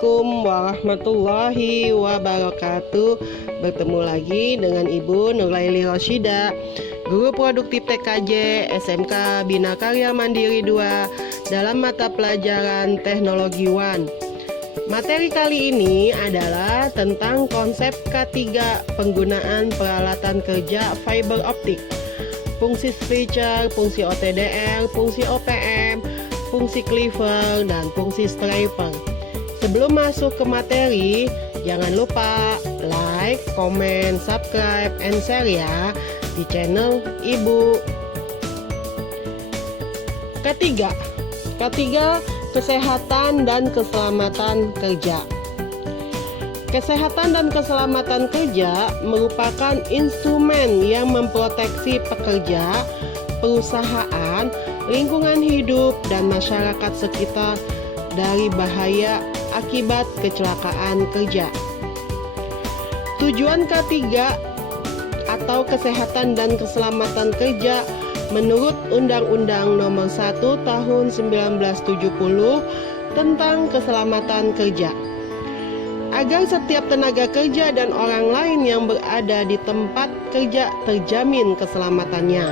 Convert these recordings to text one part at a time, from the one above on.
Assalamualaikum warahmatullahi wabarakatuh. Bertemu lagi dengan Ibu Nurlaili Rosyida, Guru Produktif TKJ SMK Bina Karya Mandiri 2 dalam mata pelajaran Teknologi 1. Materi kali ini adalah tentang konsep K3 penggunaan peralatan kerja fiber optik, fungsi switcher, fungsi OTDR, fungsi OPM, fungsi cleaver, dan fungsi striper. Sebelum masuk ke materi, jangan lupa like, comment, subscribe, and share ya di channel Ibu. Ketiga, kesehatan dan keselamatan kerja. Kesehatan dan keselamatan kerja merupakan instrumen yang memproteksi pekerja, perusahaan, lingkungan hidup, dan masyarakat sekitar dari bahaya akibat kecelakaan kerja. Tujuan K3 atau kesehatan dan keselamatan kerja menurut Undang-Undang Nomor 1 Tahun 1970 tentang keselamatan kerja, agar setiap tenaga kerja dan orang lain yang berada di tempat kerja terjamin keselamatannya,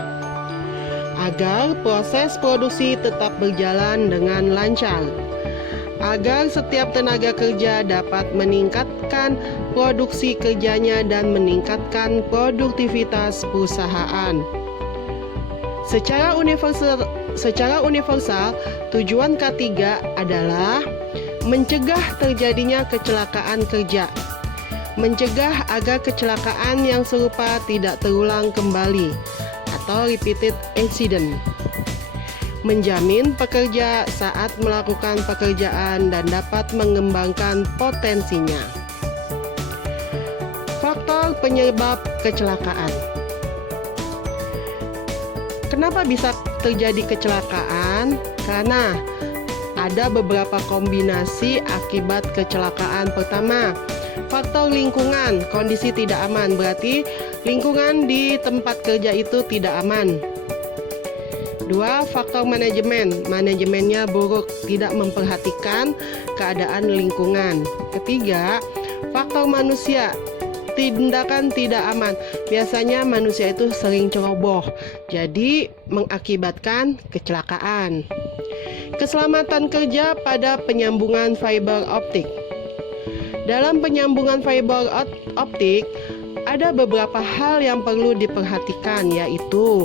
agar proses produksi tetap berjalan dengan lancar, agar setiap tenaga kerja dapat meningkatkan produksi kerjanya dan meningkatkan produktivitas perusahaan. Secara universal, tujuan K3 adalah mencegah terjadinya kecelakaan kerja, mencegah agar kecelakaan yang serupa tidak terulang kembali atau repeated accident, menjamin pekerja saat melakukan pekerjaan dan dapat mengembangkan potensinya. Faktor penyebab kecelakaan. Kenapa bisa terjadi kecelakaan? Karena ada beberapa kombinasi akibat kecelakaan. Pertama, faktor lingkungan, kondisi tidak aman, berarti lingkungan di tempat kerja itu tidak aman. 2. Faktor manajemennya buruk, tidak memperhatikan keadaan lingkungan. Ketiga, faktor manusia, tindakan tidak aman. Biasanya manusia itu sering ceroboh, jadi mengakibatkan kecelakaan. Keselamatan kerja pada penyambungan fiber optik. Dalam penyambungan fiber optik, ada beberapa hal yang perlu diperhatikan, yaitu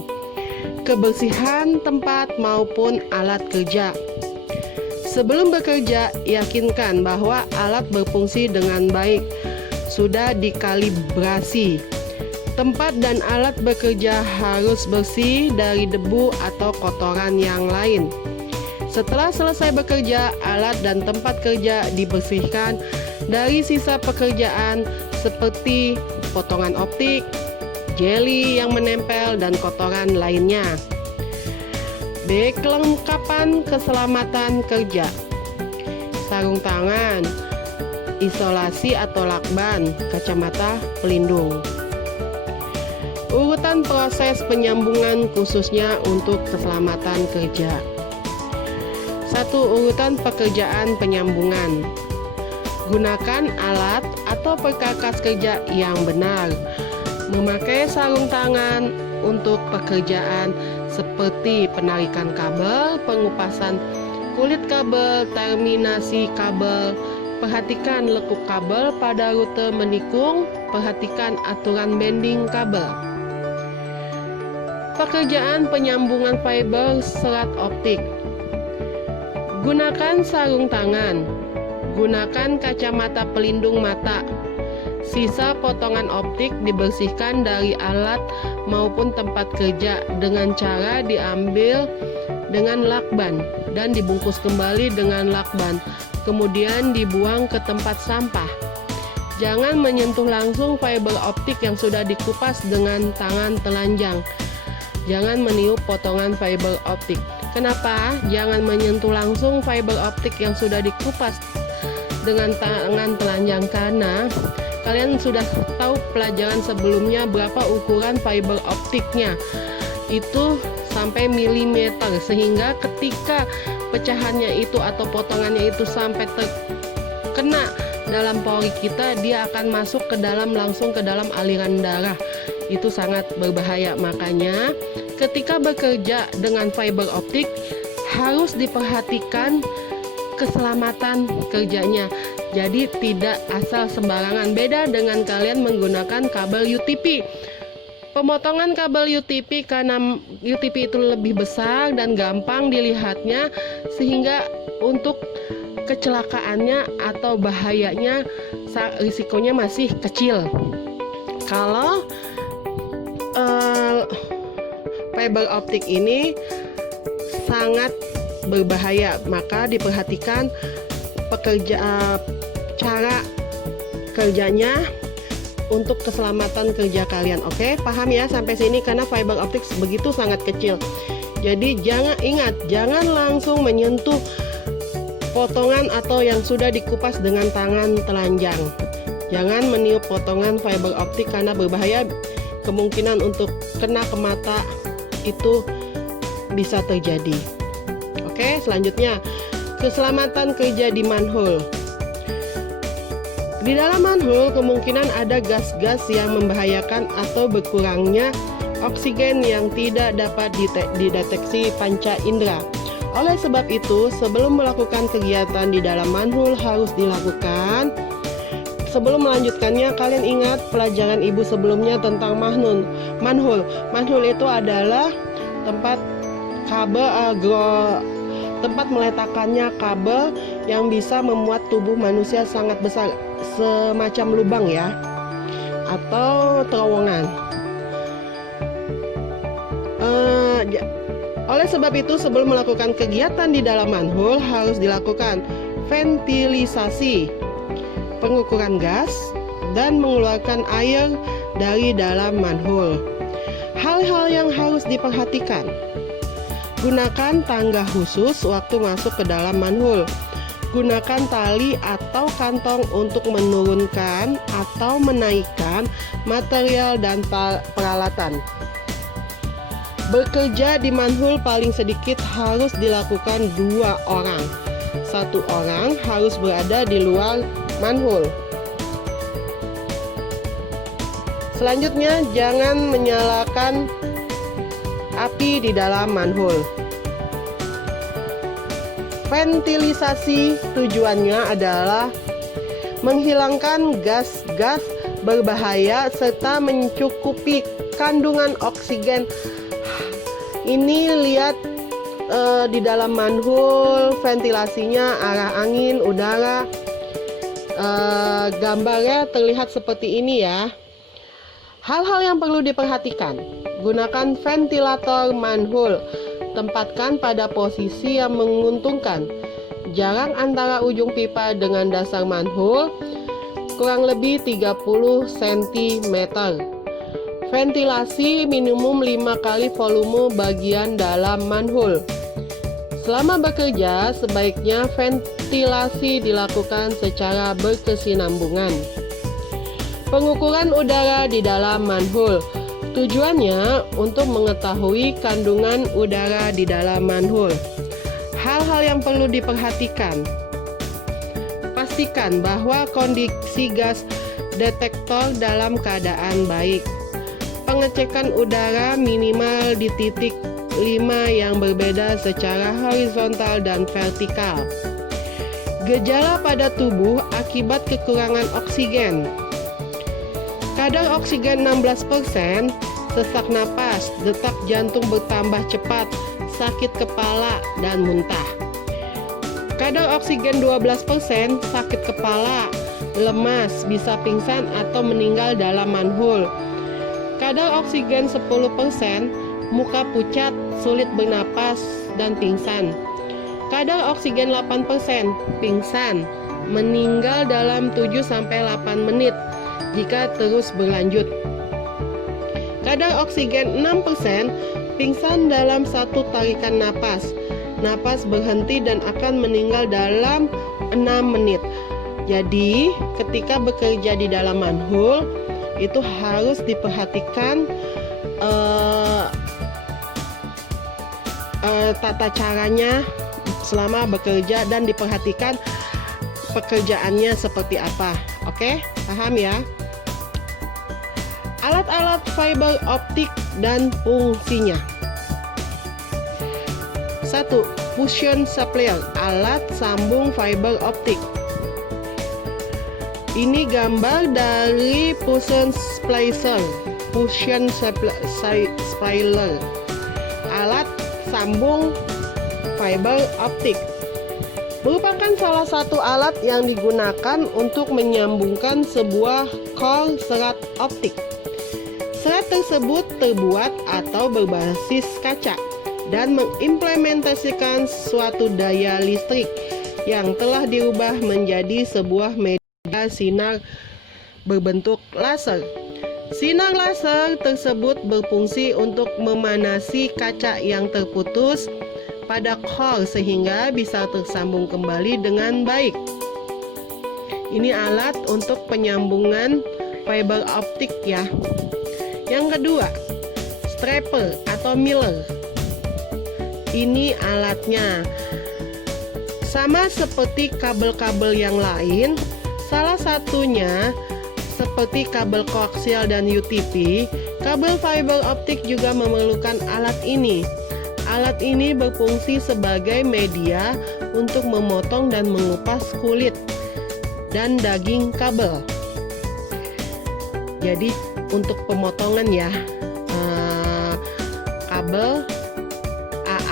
kebersihan tempat maupun alat kerja. Sebelum bekerja, yakinkan bahwa alat berfungsi dengan baik, sudah dikalibrasi. Tempat dan alat bekerja harus bersih dari debu atau kotoran yang lain. Setelah selesai bekerja, alat dan tempat kerja dibersihkan dari sisa pekerjaan seperti potongan optik, jeli yang menempel, dan kotoran lainnya. B. Kelengkapan keselamatan kerja. Sarung tangan, isolasi atau lakban, kacamata pelindung. Urutan proses penyambungan khususnya untuk keselamatan kerja. 1. Urutan pekerjaan penyambungan. Gunakan alat atau perkakas kerja yang benar. Memakai sarung tangan untuk pekerjaan seperti penarikan kabel, pengupasan kulit kabel, terminasi kabel. Perhatikan lekuk kabel pada rute menikung, perhatikan aturan bending kabel. Pekerjaan penyambungan fiber serat optik. Gunakan sarung tangan, gunakan kacamata pelindung mata. Sisa potongan optik dibersihkan dari alat maupun tempat kerja dengan cara diambil dengan lakban dan dibungkus kembali dengan lakban, kemudian dibuang ke tempat sampah. Jangan menyentuh langsung fiber optik yang sudah dikupas dengan tangan telanjang. Jangan meniup potongan fiber optik. Kenapa? Jangan menyentuh langsung fiber optik yang sudah dikupas dengan tangan telanjang, karena kalian sudah tahu pelajaran sebelumnya berapa ukuran fiber optiknya. Itu sampai milimeter, sehingga ketika pecahannya itu atau potongannya itu sampai kena dalam pori kita, dia akan masuk ke dalam, langsung ke dalam aliran darah. Itu sangat berbahaya. Makanya ketika bekerja dengan fiber optik harus diperhatikan keselamatan kerjanya. Jadi tidak asal sembarangan. Beda dengan kalian menggunakan kabel UTP. Pemotongan kabel UTP karena UTP itu lebih besar dan gampang dilihatnya, sehingga untuk kecelakaannya atau bahayanya risikonya masih kecil. Kalau fiber optik ini sangat berbahaya, maka diperhatikan cara kerjanya untuk keselamatan kerja kalian. Oke, paham ya sampai sini? Karena fiber optik begitu sangat kecil. Jadi jangan langsung menyentuh potongan atau yang sudah dikupas dengan tangan telanjang. Jangan meniup potongan fiber optik karena berbahaya. Kemungkinan untuk kena ke mata itu bisa terjadi. Oke, selanjutnya keselamatan kerja di manhole. Di dalam manhole kemungkinan ada gas-gas yang membahayakan atau berkurangnya oksigen yang tidak dapat dideteksi panca indera. Oleh sebab itu, sebelum melakukan kegiatan di dalam manhole harus dilakukan. Sebelum melanjutkannya, kalian ingat pelajaran ibu sebelumnya tentang manhole. Manhole itu adalah tempat tempat meletakkannya kabel yang bisa memuat tubuh manusia sangat besar, semacam lubang ya, atau terowongan. Oleh sebab itu, sebelum melakukan kegiatan di dalam manhole harus dilakukan ventilisasi, pengukuran gas, dan mengeluarkan air dari dalam manhole. Hal-hal yang harus diperhatikan: gunakan tangga khusus waktu masuk ke dalam manhole. Gunakan tali atau kantong untuk menurunkan atau menaikkan material dan peralatan. Bekerja di manhole paling sedikit harus dilakukan 2 orang. 1 orang harus berada di luar manhole. Selanjutnya, jangan menyalakan api di dalam manhole. Ventilisasi tujuannya adalah menghilangkan gas-gas berbahaya serta mencukupi kandungan oksigen. Ini lihat di dalam manhole, ventilasinya, arah angin, udara. Gambarnya terlihat seperti ini ya. Hal-hal yang perlu diperhatikan: gunakan ventilator manhole, tempatkan pada posisi yang menguntungkan. Jarak antara ujung pipa dengan dasar manhole kurang lebih 30 cm. Ventilasi minimum 5 kali volume bagian dalam manhole. Selama bekerja, sebaiknya ventilasi dilakukan secara berkesinambungan. Pengukuran udara di dalam manhole. Tujuannya untuk mengetahui kandungan udara di dalam manhole. Hal-hal yang perlu diperhatikan: pastikan bahwa kondisi gas detektor dalam keadaan baik. Pengecekan udara minimal di titik 5 yang berbeda secara horizontal dan vertikal. Gejala pada tubuh akibat kekurangan oksigen. Kadar oksigen 16%, sesak napas, detak jantung bertambah cepat, sakit kepala, dan muntah. Kadar oksigen 12%, sakit kepala, lemas, bisa pingsan atau meninggal dalam manhole. Kadar oksigen 10%, muka pucat, sulit bernapas, dan pingsan. Kadar oksigen 8%, pingsan, meninggal dalam 7-8 menit jika terus berlanjut. Kadar oksigen 6%, pingsan dalam 1 tarikan napas. Napas berhenti dan akan meninggal dalam 6 menit. Jadi, ketika bekerja di dalam manhole, itu harus diperhatikan tata caranya selama bekerja, dan diperhatikan pekerjaannya seperti apa. Oke, paham ya? Alat-alat fiber optik dan fungsinya. 1. Fusion splitter, alat sambung fiber optik. Ini gambar dari fusion splicer. Fusion splitter, alat sambung fiber optik, merupakan salah satu alat yang digunakan untuk menyambungkan sebuah core serat optik. Serat tersebut terbuat atau berbasis kaca dan mengimplementasikan suatu daya listrik yang telah diubah menjadi sebuah media sinar berbentuk laser. Sinar laser tersebut berfungsi untuk memanasi kaca yang terputus pada core sehingga bisa tersambung kembali dengan baik. Ini alat untuk penyambungan fiber optik ya. Yang kedua, strapper atau miller. Ini alatnya. Sama seperti kabel-kabel yang lain, salah satunya seperti kabel koaksial dan UTP, kabel fiber optik juga memerlukan alat ini. Alat ini berfungsi sebagai media untuk memotong dan mengupas kulit dan daging kabel. Jadi untuk pemotongan ya, kabel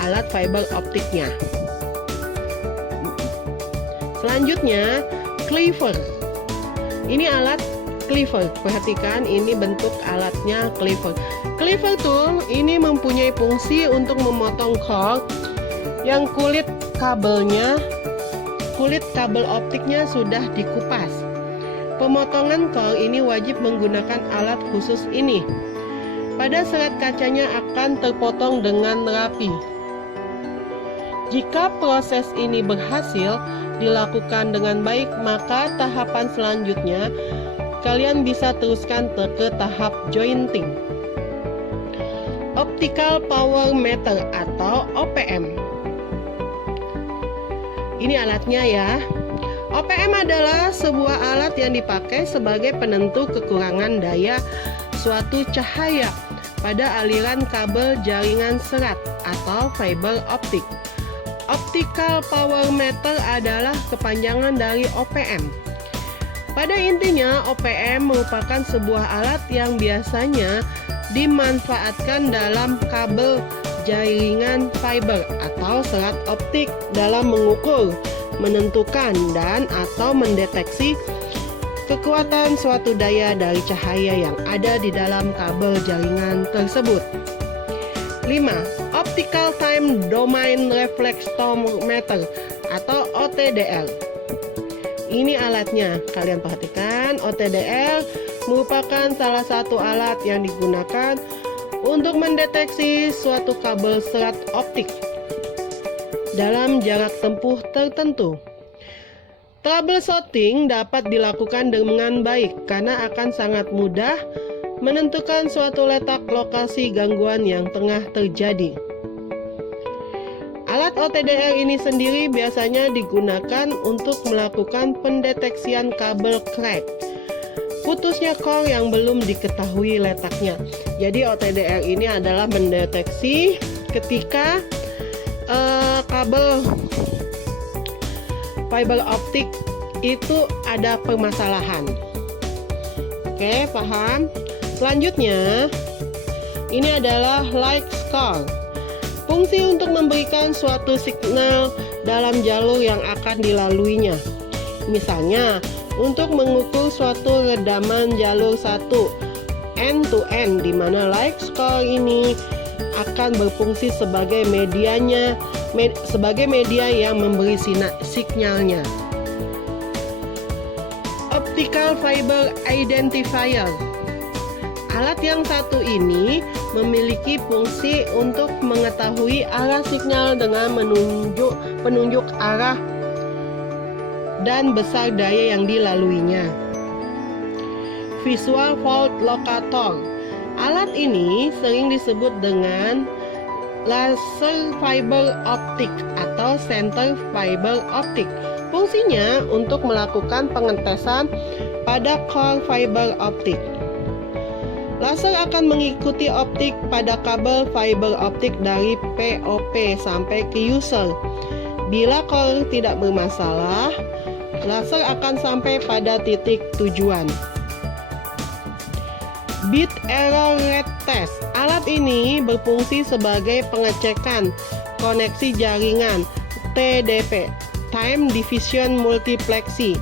alat fiber optiknya. Selanjutnya, cleaver. Ini alat cleaver. Perhatikan ini bentuk alatnya cleaver. Cleaver tool ini mempunyai fungsi untuk memotong core yang kulit kabel optiknya sudah dikupas. Pemotongan core ini wajib menggunakan alat khusus ini. Pada serat kacanya akan terpotong dengan rapi. Jika proses ini berhasil dilakukan dengan baik, maka tahapan selanjutnya kalian bisa teruskan ke tahap jointing. Optical Power Meter atau OPM. Ini alatnya ya. OPM adalah sebuah alat yang dipakai sebagai penentu kekurangan daya suatu cahaya pada aliran kabel jaringan serat atau fiber optik. Optical Power Meter adalah kepanjangan dari OPM. Pada intinya, OPM merupakan sebuah alat yang biasanya dimanfaatkan dalam kabel jaringan fiber atau serat optik dalam mengukur, menentukan, dan atau mendeteksi kekuatan suatu daya dari cahaya yang ada di dalam kabel jaringan tersebut. 5. Optical Time Domain Reflectometer atau OTDR. Ini alatnya, kalian perhatikan. OTDR merupakan salah satu alat yang digunakan untuk mendeteksi suatu kabel serat optik dalam jarak tempuh tertentu. Troubleshooting dapat dilakukan dengan baik karena akan sangat mudah menentukan suatu letak lokasi gangguan yang tengah terjadi. Alat OTDR ini sendiri biasanya digunakan untuk melakukan pendeteksian kabel crack, putusnya core yang belum diketahui letaknya. Jadi OTDR ini adalah mendeteksi ketika kabel fiber optik itu ada permasalahan. Oke, paham? Selanjutnya, ini adalah light score. Fungsi untuk memberikan suatu signal dalam jalur yang akan dilaluinya. Misalnya, untuk mengukur suatu redaman jalur 1 end to end, di mana light score ini akan berfungsi sebagai media yang memberi sinyalnya. Optical Fiber Identifier. Alat yang satu ini memiliki fungsi untuk mengetahui arah sinyal dengan penunjuk arah dan besar daya yang dilaluinya. Visual Fault Locator. Alat ini sering disebut dengan laser fiber optic atau center fiber optic. Fungsinya untuk melakukan pengetesan pada core fiber optik. Laser akan mengikuti optik pada kabel fiber optik dari POP sampai ke user. Bila core tidak bermasalah, laser akan sampai pada titik tujuan. Bit Error Rate Test. Alat ini berfungsi sebagai pengecekan koneksi jaringan TDP, Time Division Multiplexing,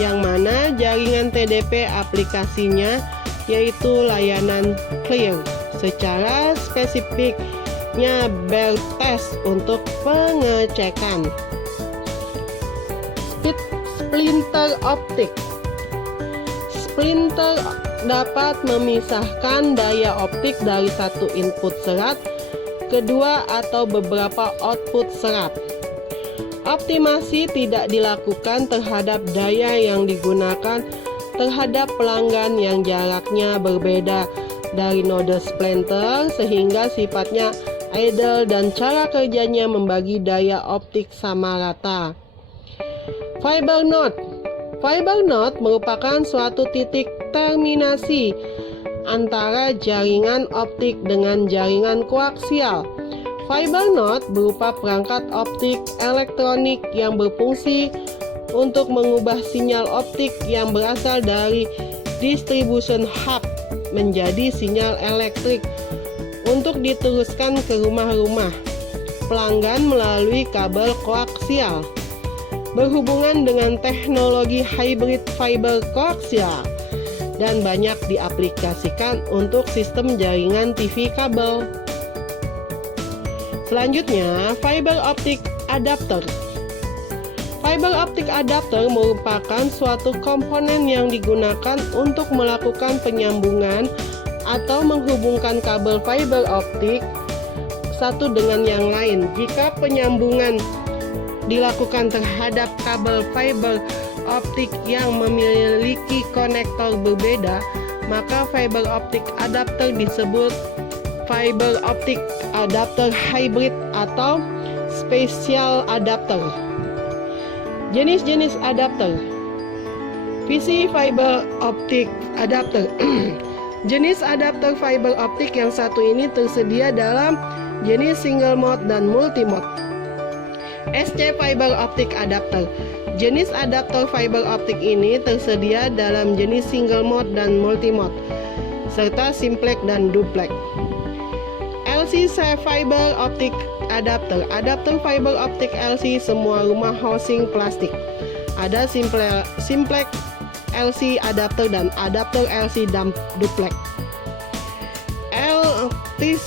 yang mana jaringan TDP aplikasinya yaitu layanan clear. Secara spesifiknya Bell Test untuk pengecekan. Splinter optik. Splinter dapat memisahkan daya optik dari satu input serat, kedua atau beberapa output serat. Optimasi tidak dilakukan terhadap daya yang digunakan terhadap pelanggan yang jaraknya berbeda dari node splinter, sehingga sifatnya idle dan cara kerjanya membagi daya optik sama rata. Fiber node. Fiber node merupakan suatu titik terminasi antara jaringan optik dengan jaringan koaksial. Fiber node berupa perangkat optik elektronik yang berfungsi untuk mengubah sinyal optik yang berasal dari distribution hub menjadi sinyal elektrik untuk diteruskan ke rumah-rumah pelanggan melalui kabel koaksial. Berhubungan dengan teknologi hybrid fiber koaksial dan banyak diaplikasikan untuk sistem jaringan TV kabel. Selanjutnya, fiber optic adapter. Fiber optic adapter merupakan suatu komponen yang digunakan untuk melakukan penyambungan atau menghubungkan kabel fiber optik satu dengan yang lain. Jika penyambungan dilakukan terhadap kabel fiber optik yang memiliki konektor berbeda, maka fiber optic adapter disebut fiber optic adapter hybrid atau special adapter. Jenis-jenis adapter. PC fiber optic adapter. Jenis adapter fiber optik yang satu ini tersedia dalam jenis single mode dan multi mode. SC fiber optic adapter. Jenis adapter fiber optik ini tersedia dalam jenis single mode dan multi mode, serta simplex dan duplex. LC fiber optic adapter. Adapter fiber optik LC semua rumah housing plastik. Ada simplex LC adapter dan adapter LC duplex. LTC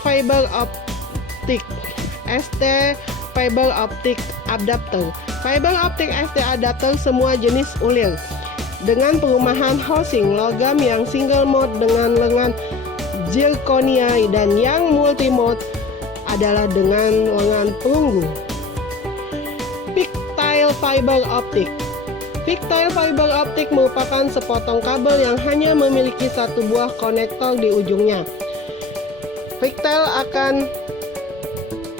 fiber optik. ST fiber optic adapter. Fiber optik ST adapter semua jenis ulir dengan perumahan housing logam yang single mode dengan lengan zirconia dan yang multi mode adalah dengan lengan perunggu. Pigtail fiber optic. Pigtail fiber optik merupakan sepotong kabel yang hanya memiliki satu buah konektor di ujungnya. Pigtail akan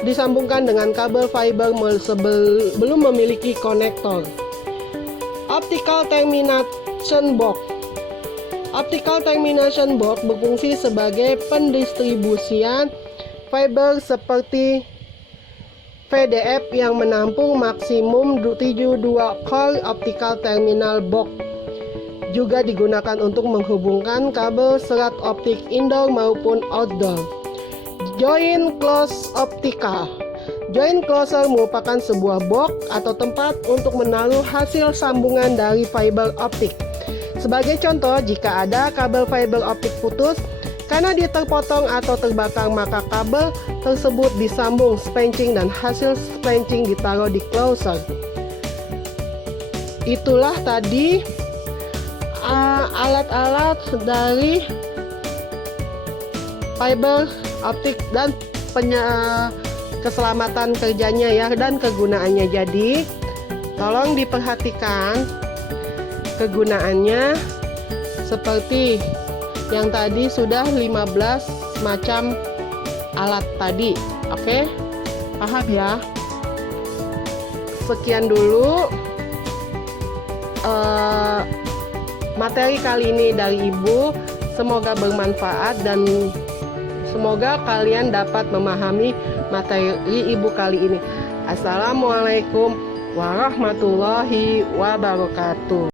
disambungkan dengan kabel fiber belum memiliki konektor. Optical termination box. Optical termination box berfungsi sebagai pendistribusian fiber seperti VDF yang menampung maksimum 72 core optical terminal box. Juga digunakan untuk menghubungkan kabel serat optik indoor maupun outdoor. Joint close optical. Joint closer merupakan sebuah box atau tempat untuk menaruh hasil sambungan dari fiber optik. Sebagai contoh, jika ada kabel fiber optik putus karena dia terpotong atau terbakar, maka kabel tersebut disambung splanching dan hasil splanching ditaruh di closer. Itulah tadi alat-alat dari fiber optik dan keselamatan kerjanya ya dan kegunaannya. Jadi tolong diperhatikan kegunaannya seperti yang tadi sudah 15 macam alat tadi. Oke, paham ya? Sekian dulu materi kali ini dari Ibu. Semoga bermanfaat dan semoga kalian dapat memahami materi Ibu kali ini. Assalamualaikum warahmatullahi wabarakatuh.